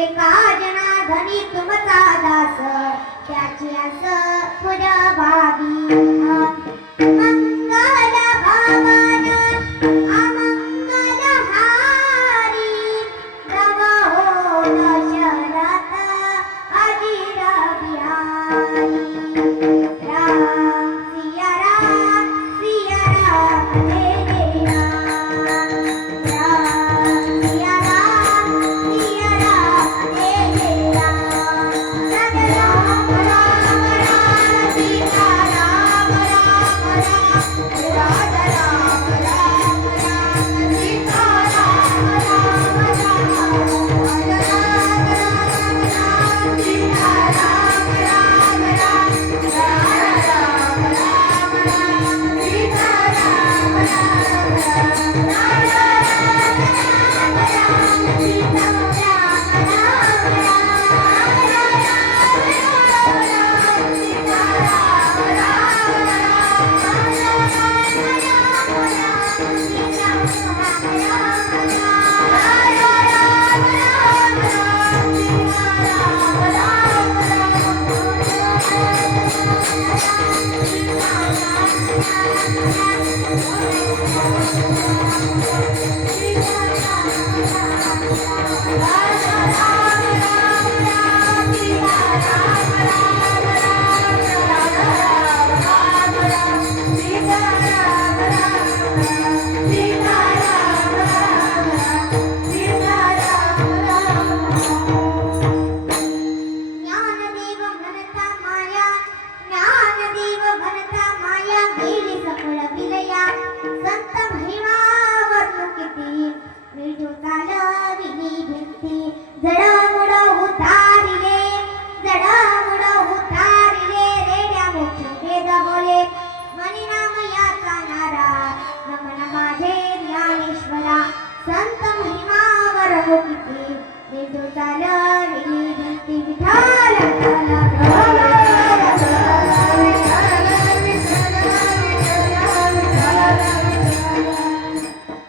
एका जनार्दनी तुमचा दास त्याची आस पुढ भावी मंगल भवन अमंगल हारी नव हो दशरथ अजिर बिहारी राम सिया राम जय जय राम राम सिया राम जय जय राम राम राम राम सीता राम राम राम राजा राम राम राम सीता राम राम राम राजा राम राम राम सीता राम राम राम राजा राम राम राम सीता राम राम राम राजा राम राम सीता राम राम